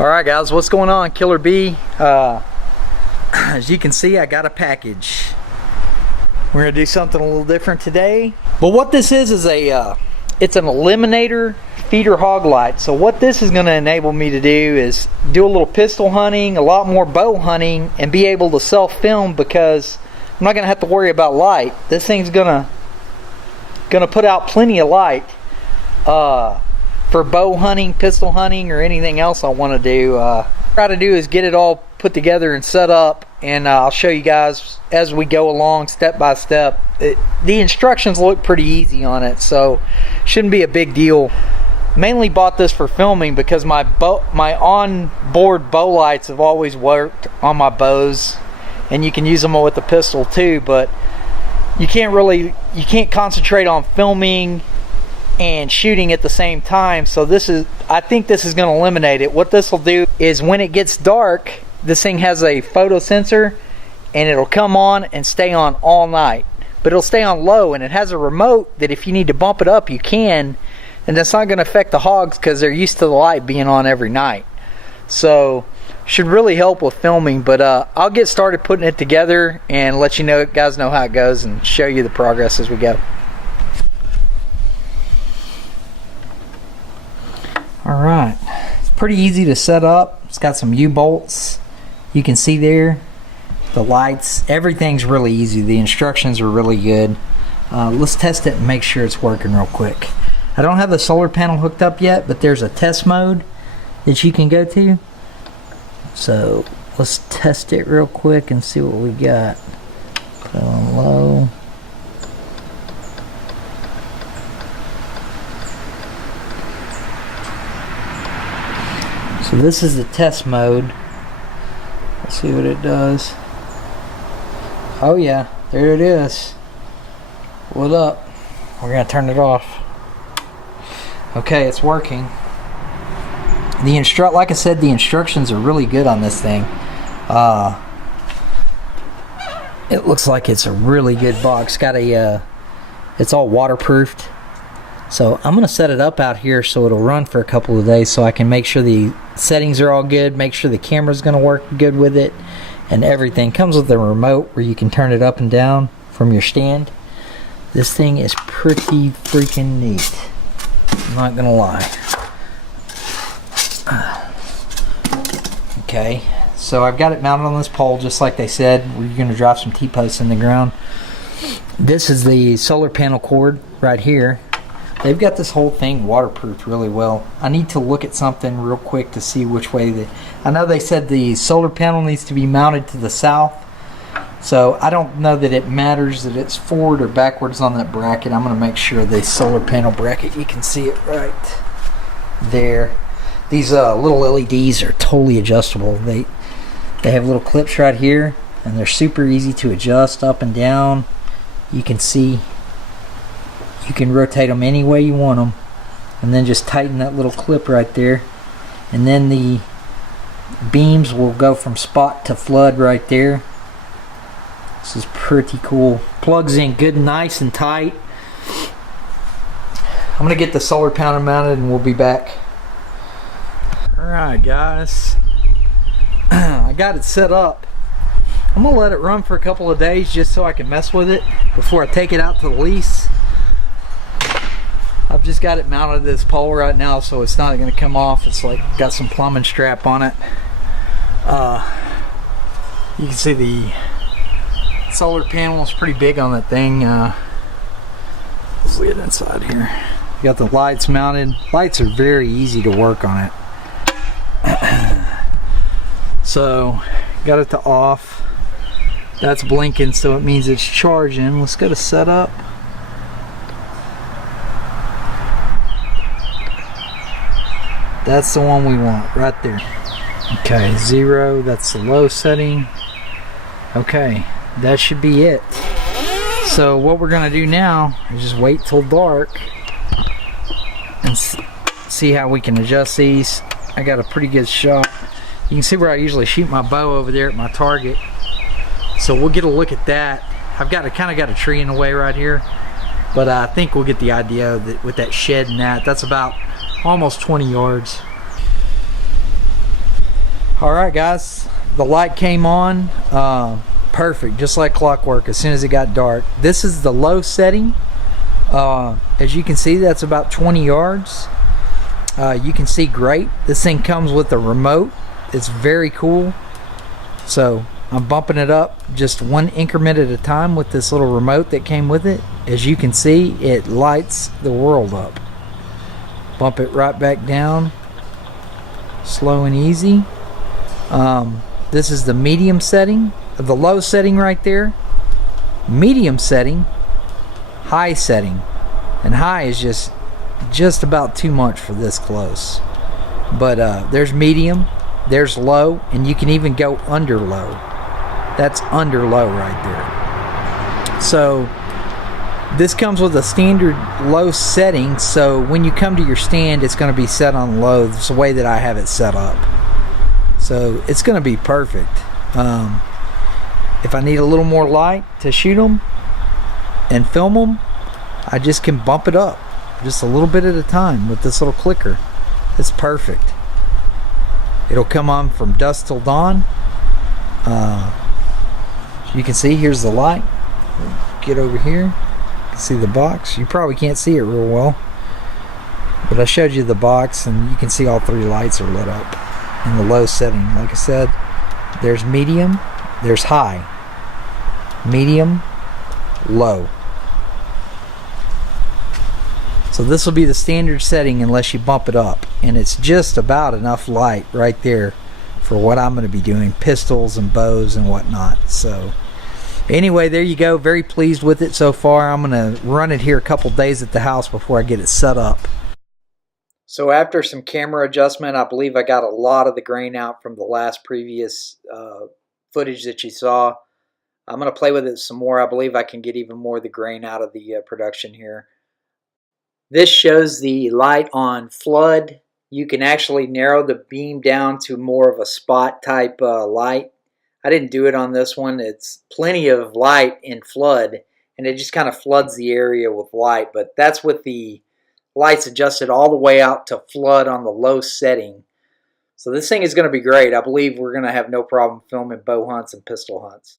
Alright guys, what's going on? Killer B. As you can see, I got a package. We're going to do something a little different today. But what this is it's an eliminator feeder hog light. So what this is going to enable me to do is do a little pistol hunting, a lot more bow hunting, and be able to self-film because I'm not going to have to worry about light. This thing's gonna put out plenty of light for bow hunting, pistol hunting, or anything else I want to do. Try to do is get it all put together and set up, and I'll show you guys as we go along step by step. The instructions look pretty easy on it, so shouldn't be a big deal. Mainly bought this for filming because my on-board bow lights have always worked on my bows, and you can use them with the pistol too, but you can't concentrate on filming and shooting at the same time. So I think this is going to eliminate it. What this will do is when it gets dark, this thing has a photo sensor and it'll come on and stay on all night, but it'll stay on low, and it has a remote that if you need to bump it up you can, and that's not going to affect the hogs because they're used to the light being on every night. So should really help with filming. But I'll get started putting it together and let you guys know how it goes and show you the progress as we go. Alright, it's pretty easy to set up. It's got some U-bolts. You can see there the lights. Everything's really easy. The instructions are really good. Let's test it and make sure it's working real quick. I don't have the solar panel hooked up yet, but there's a test mode that you can go to. So let's test it real quick and see what we got. Put it on low. So this is the test mode. Let's see what it does. Oh yeah, there it is. What up? We're gonna turn it off. Okay, it's working. Like I said, the instructions are really good on this thing. It looks like it's a really good box. It's all waterproofed. So I'm gonna set it up out here so it'll run for a couple of days, so I can make sure the settings are all good, make sure the camera's gonna work good with it, and everything. Comes with a remote where you can turn it up and down from your stand. This thing is pretty freaking neat, I'm not gonna lie. Okay, so I've got it mounted on this pole just like they said. We're gonna drop some T-posts in the ground. This is the solar panel cord right here. They've got this whole thing waterproofed really well. I need to look at something real quick to see which way I know they said the solar panel needs to be mounted to the south, so I don't know that it matters that it's forward or backwards on that bracket. I'm going to make sure the solar panel bracket, you can see it right there. These little LEDs are totally adjustable. They have little clips right here, and they're super easy to adjust up and down. You can see you can rotate them any way you want them, and then just tighten that little clip right there, and then the beams will go from spot to flood right there. This is pretty cool. Plugs in good, nice and tight. I'm gonna get the solar panel mounted and we'll be back. Alright guys, I got it set up. I'm gonna let it run for a couple of days just so I can mess with it before I take it out to the lease. I've just got it mounted to this pole right now, so it's not going to come off. It's like got some plumbing strap on it. You can see the solar panel is pretty big on that thing. Let's get inside here. You got the lights mounted. Lights are very easy to work on it. So got it to off. That's blinking, so it means it's charging. Let's go to setup. That's the one we want right there. Okay, 0, that's the low setting. Okay, that should be it. So what we're gonna do now is just wait till dark and see how we can adjust these. I got a pretty good shot. You can see where I usually shoot my bow over there at my target. So we'll get a look at that. I've got kind of got a tree in the way right here, but I think we'll get the idea that with that shed and that's about almost 20 yards. Alright guys, the light came on, perfect, just like clockwork as soon as it got dark. This is the low setting. As you can see, that's about 20 yards. You can see great. This thing comes with a remote. It's very cool. So I'm bumping it up just one increment at a time with this little remote that came with it. As you can see, it lights the world up. Bump it right back down, slow and easy. This is the medium setting, the low setting right there, medium setting, high setting, and high is just about too much for this close. But there's medium, there's low, and you can even go under low. That's under low right there. So this comes with a standard low setting, so when you come to your stand, it's going to be set on low. It's the way that I have it set up. So it's going to be perfect. If I need a little more light to shoot them and film them, I just can bump it up just a little bit at a time with this little clicker. It's perfect. It'll come on from dusk till dawn. You can see, here's the light. Get over here. You can see the box. You probably can't see it real well, but I showed you the box, and you can see all three lights are lit up in the low setting. Like I said, there's medium, there's high, medium, low. So this will be the standard setting unless you bump it up, and it's just about enough light right there for what I'm going to be doing, pistols and bows and whatnot. So anyway, there you go. Very pleased with it so far. I'm going to run it here a couple days at the house before I get it set up. So after some camera adjustment, I believe I got a lot of the grain out from the previous footage that you saw. I'm going to play with it some more. I believe I can get even more of the grain out of the production here. This shows the light on flood. You can actually narrow the beam down to more of a spot type light. I didn't do it on this one. It's plenty of light in flood, and it just kind of floods the area with light. But that's with the lights adjusted all the way out to flood on the low setting. So this thing is going to be great. I believe we're going to have no problem filming bow hunts and pistol hunts.